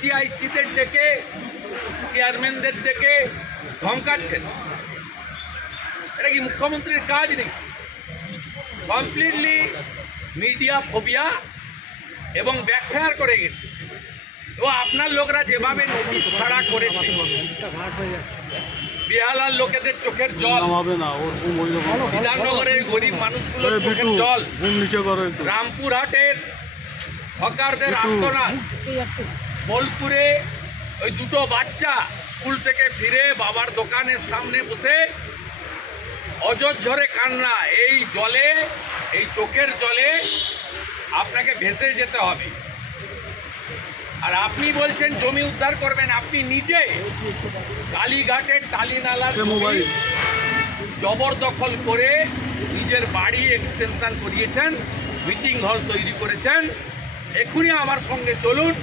ডিসিআইসিদের ডেকে চেয়ারম্যানদের ডেকে ধমকাচ্ছেন, এটা কি মুখ্যমন্ত্রীর কাজ নেই? কমপ্লিটলি মিডিয়া ফোবিয়া এবং ব্যাকফায়ার করে গেছে। এবং আপনার লোকরা যেভাবে নোটিশ ছাড়া করেছে, বেহালার লোকেদের চোখের জল, বিধাননগরের গরিব মানুষগুলোর চোখের জল, রামপুরহাটের হকারদের আন্দোলন, বোলপুরে ওই দুটো বাচ্চা স্কুল থেকে ফিরে বাবার দোকানের সামনে বসে অজস্র কান্না, এই জলে, এই চোখের জলে আপনাকে ভেসে যেতে হবে। আর আপনি বলছেন জমি উদ্ধার করবেন, আপনি নিজে কালীঘাটের টালিনালার জবরদখল করে নিজের বাড়ি এক্সটেনশন করিয়েছেন, মিটিং হল তৈরি করেছেন। এখনই আমার সঙ্গে চলুন,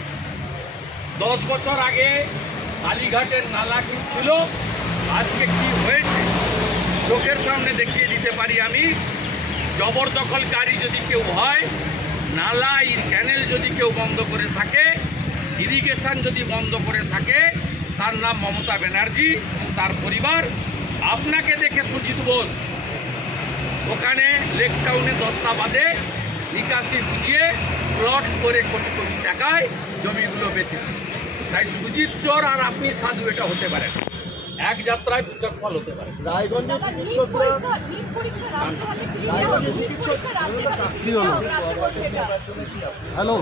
10 বছর আগে কালীঘাটের নালা কি ছিল, আজকে কি হয়েছে চোখের সামনে দেখিয়ে দিতে পারি আমি। জবরদখলকারী যদি কেউ হয়, নালা ক্যানেল যদি কেউ বন্ধ করে থাকে, ইরিগেশন যদি বন্ধ করে থাকে, তার নাম মমতা ব্যানার্জি এবং তার পরিবার। আপনাকে দেখে সুজিত বোস ওখানে লেক টাউনে দত্তাবাদে নিকাশি বুঝিয়ে প্লট করে কোটি কোটি টাকায় জমিগুলো বেচেছে। তাই সুজিত চোর আর আপনি সাধু এটা হতে পারেন, এক যাত্রায় পৃথক ফল হতে পারে। হ্যালো,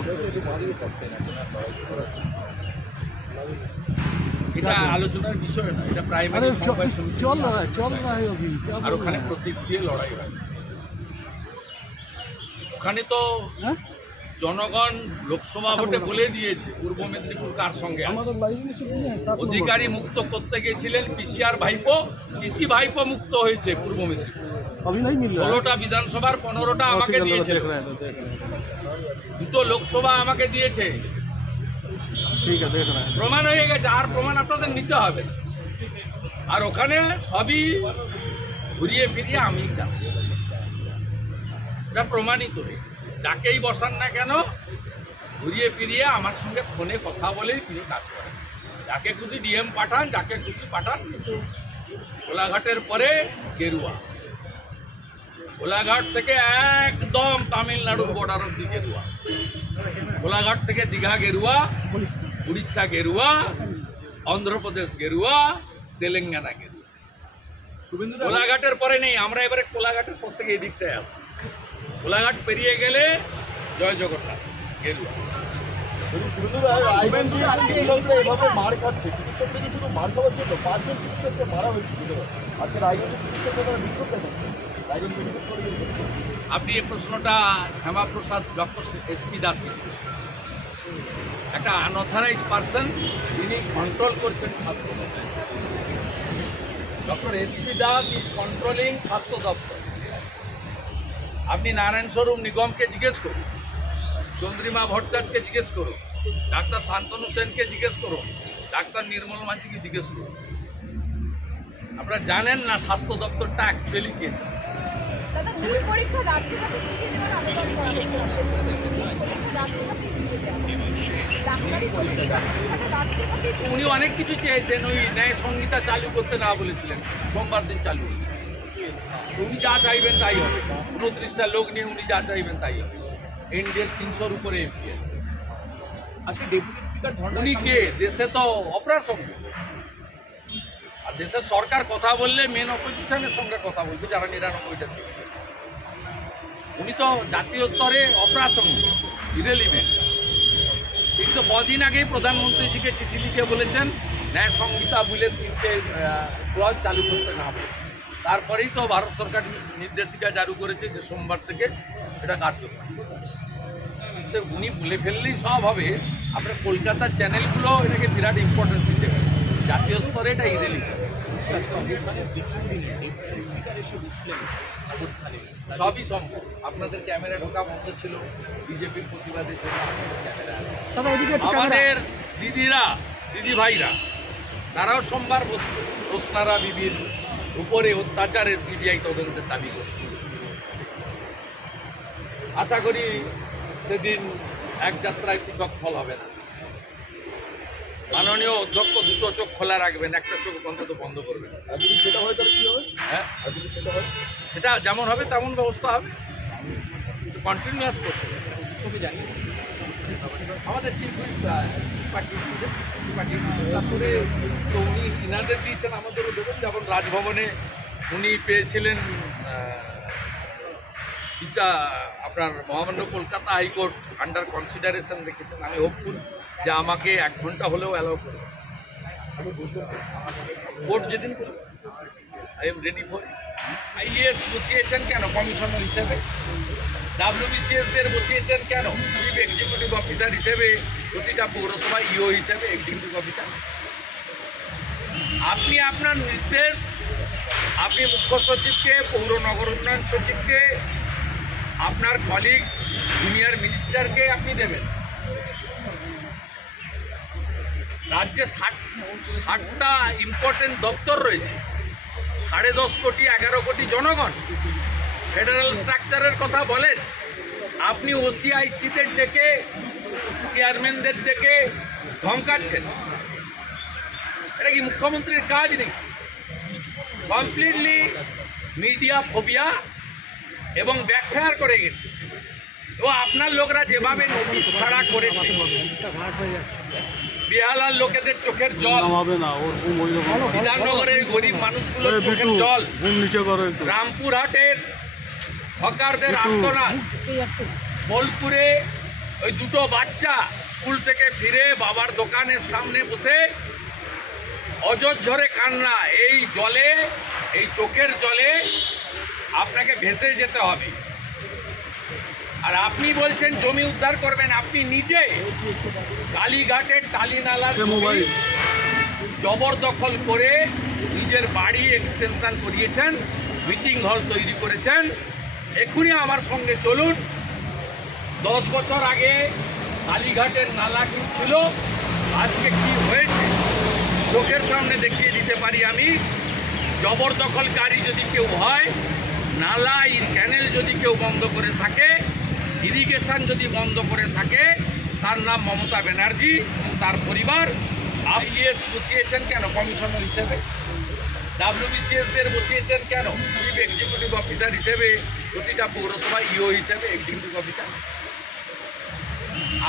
এটা আলোচনার বিষয় না, এটা প্রাইমারি চল না আর ওখানে প্রতীক দিয়ে লড়াই হয়। ওখানে তো জনগণ লোকসভা ভোটে বলে দিয়েছে পূর্ব মেদিনীপুর কার সঙ্গে আছে। অধিকারী মুক্ত করতে গেছিলেন পিসিআর ভাইপো, পিসি ভাইপো মুক্ত হয়েছে পূর্ব মেদিনীপুর। 16টা বিধানসভার 15টা আমাকে দিয়েছে, দুটো লোকসভা আমাকে দিয়েছে, প্রমাণ হয়ে গেছে। আর প্রমাণ আপনাদের নিতে হবে। আর ওখানে সবই ঘুরিয়ে ফিরিয়ে আমি চাই, এটা প্রমাণিত হয়ে গেছে। যাকেই বসান না কেন, ঘুরিয়ে ফিরিয়ে আমার সঙ্গে ফোনে কথা বলেই তিনি কাজ করেন। যাকে খুশি ডিএম পাঠান, যাকে খুশি পাঠান। কিন্তু কোলাঘাটের পরে গেরুয়া, কোলাঘাট থেকে একদম তামিলনাড়ুর বর্ডার অব্দি গেরুয়া, কোলাঘাট থেকে দীঘা গেরুয়া, উড়িষ্যা গেরুয়া, অন্ধ্রপ্রদেশ গেরুয়া, তেলেঙ্গানা গেরুয়া। কোলাঘাটের পরে নেই, আমরা এবারে কোলাঘাটের পর থেকে এই দিকটায় আসবো। কোলাঘাট পেরিয়ে গেলে জয় জগন্নাথ গেরুয়া। আপনি এই প্রশ্নটা শ্যামাপ্রসাদ ডক্টর এসপি দাসকে, একটা আনঅথরাইজ পার্সন, তিনি কন্ট্রোল করছেন স্বাস্থ্য দপ্তর। Doctor SP Das is controlling স্বাস্থ্য দপ্তর। আপনি নারায়ণ স্বরূপ নিগমকে জিজ্ঞেস করুন, চন্দ্রিমা ভট্টাচার্যকে জিজ্ঞেস করুন, ডাক্তার শান্তনু সেনকে জিজ্ঞেস করুন, ডাক্তার নির্মল মাঝিকে জিজ্ঞেস করুন। আপনারা জানেন না স্বাস্থ্য দপ্তরটা অ্যাকচুয়ালি কে। উনি অনেক কিছু চেয়েছেন, ওই ন্যায় সংহিতা চালু করতে না বলেছিলেন, সোমবার দিন চালু হয়েছে। উনি যা চাইবেন তাই হবে, 29টা লোক নিয়ে উনি যা চাইবেন তাই হবে। এনডিএর 300-র উপরে এমপি আছে। আজকে ডেপুটি স্পিকার উনি কে? দেশে তো অপরাশন, আর দেশের সরকার কথা বললে মেন অপোজিশনের সঙ্গে কথা বলবে, যারা 99টা ছিল। উনি তো জাতীয় স্তরে অপরাশন, ইরেলিভেন্ট। কিন্তু কদিন আগেই প্রধানমন্ত্রীজিকে চিঠি লিখে বলেছেন ন্যায় সংহিতা বলে 3টে ক্লজ চালু করতে না বলে। তারপরেই তো ভারত সরকার নির্দেশিকা জারি করেছে যে সোমবার থেকে এটা কার্যকর। তো উনি বলে ফেললেই সব হবে। আপনার কলকাতার চ্যানেলগুলো এটাকে বিরাট ইম্পর্টেন্স দিতে পারে, জাতীয় স্তরে এটা ইরেলিভেন্ট। সবই সম্ভব। আপনাদের ক্যামেরা ঢোকা বন্ধ ছিল বিজেপির প্রতিবাদের জন্য। আমাদের দিদিরা, দিদি ভাইরা, তারাও সোমবার রোশনারা বিবির উপরে অত্যাচারের সিবিআই তদন্তের দাবি করে। আশা করি সেদিন এক যাত্রায় পৃথক ফল হবে না। মাননীয় অধ্যক্ষ দুটো চোখ খোলা রাখবেন, একটা চোখ অন্তত বন্ধ করবেন। আর যদি সেটা হয় তাহলে কি হবে? হ্যাঁ, আর যদি সেটা হয় সেটা যেমন হবে তেমন ব্যবস্থা হবে, কন্টিনিউয়াস প্রসেস। তুমি জানি আমাদের চিফ তারপরে তো উনি ইনাদের দিয়েছেন, আমাদেরও দেবেন। যেমন রাজভবনে উনি পেয়েছিলেন আপনার মহামান্য কলকাতা হাইকোর্ট আন্ডার কনসিডারেশন রেখেছেন। আমি হোপফুল যে আমাকে 1 ঘন্টা হলেও অ্যালাউ করবে। আমি বুঝবো কোর্ট যেদিন করবে, I am ready for. IS বসিয়েছেন কেন কমিশনার হিসেবে? WBCS-দের বসিয়েছেন কেন চিফ এক্সিকিউটিভ অফিসার হিসেবে? প্রতিটা পৌরসভা ইও হিসেবে এক্সিকিউটিভ অফিসার। আপনি আপনার নির্দেশ আপনি মুখ্য সচিবকে, পৌর নগর উন্নয়ন সচিবকে, আপনার কলিগ জুনিয়র মিনিস্টারকে আপনি দেবেন। রাজ্যে 60টা ইম্পর্টেন্ট দপ্তর রয়েছে, 10.5 কোটি 11 কোটি জনগণ। ফেডারেল স্ট্রাকচারের কথা বলেন, আপনি OCIC-দের ডেকে, চেয়ারম্যানদের ডেকে ধমকাচ্ছেন। এটা কি মুখ্যমন্ত্রীর কাজ নেই? কমপ্লিটলি মিডিয়া ফোবিয়া এবং ব্যাকফায়ার করে গেছে। ও আপনার লোকরা যেভাবে নোটিশ ছাড়া করেছে, বেহালার লোকেদের চোখের জল, হবে না ওরকম ওই রকম বিধাননগরের গরিব মানুষগুলোর চোখের জল, নিচে করো একটু রামপুরহাটের হকারদের আন্দোলন, বোলপুরে ওই দুটো বাচ্চা স্কুল থেকে ফিরে বাবার দোকানের সামনে বসে অজস্র কান্না। এই জলে, এই চোখের জলে আপনাকে ভেসে যেতে হবে। আর আপনি বলছেন জমি উদ্ধার করবেন। আপনি নিজে কালীঘাটের টালি নালার জমি জবরদখল করে নিজের বাড়ি এক্সটেনশন করিয়েছেন, মিটিং হল তৈরি করেছেন। এখনই আমার সঙ্গে চলুন। 10 বছর আগে কালীঘাটের নালা কি ছিল, আজকে কি হয়েছে চোখের সামনে দেখিয়ে দিতে পারি আমি। জবরদখলকারী যদি কেউ হয়, নালা ক্যানেল যদি কেউ বন্ধ করে থাকে, ইরিগেশন যদি বন্ধ করে থাকে, তার নাম মমতা ব্যানার্জি, তার পরিবার। আইএস বসিয়েছেন কেন কমিশনার হিসেবে? WBCS-দের বসিয়েছেন কেন চিফ এক্সিকিউটিভ অফিসার হিসেবে? প্রতিটা পৌরসভা ইও হিসেবে এক্সিকিউটিভ অফিসার।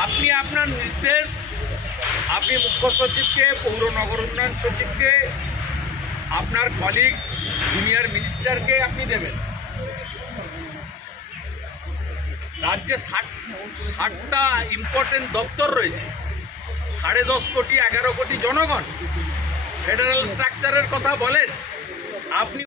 আপনি আপনার নির্দেশ আপনি মুখ্য সচিবকে, পৌর নগর উন্নয়ন সচিবকে, আপনার কলিগ জুনিয়র মিনিস্টারকে আপনি দেবেন। রাজ্যে 60টা ইম্পর্টেন্ট দপ্তর রয়েছে, 10.5 কোটি 11 কোটি জনগণ। ফেডারেল স্ট্রাকচারের কথা বলেন, আপনি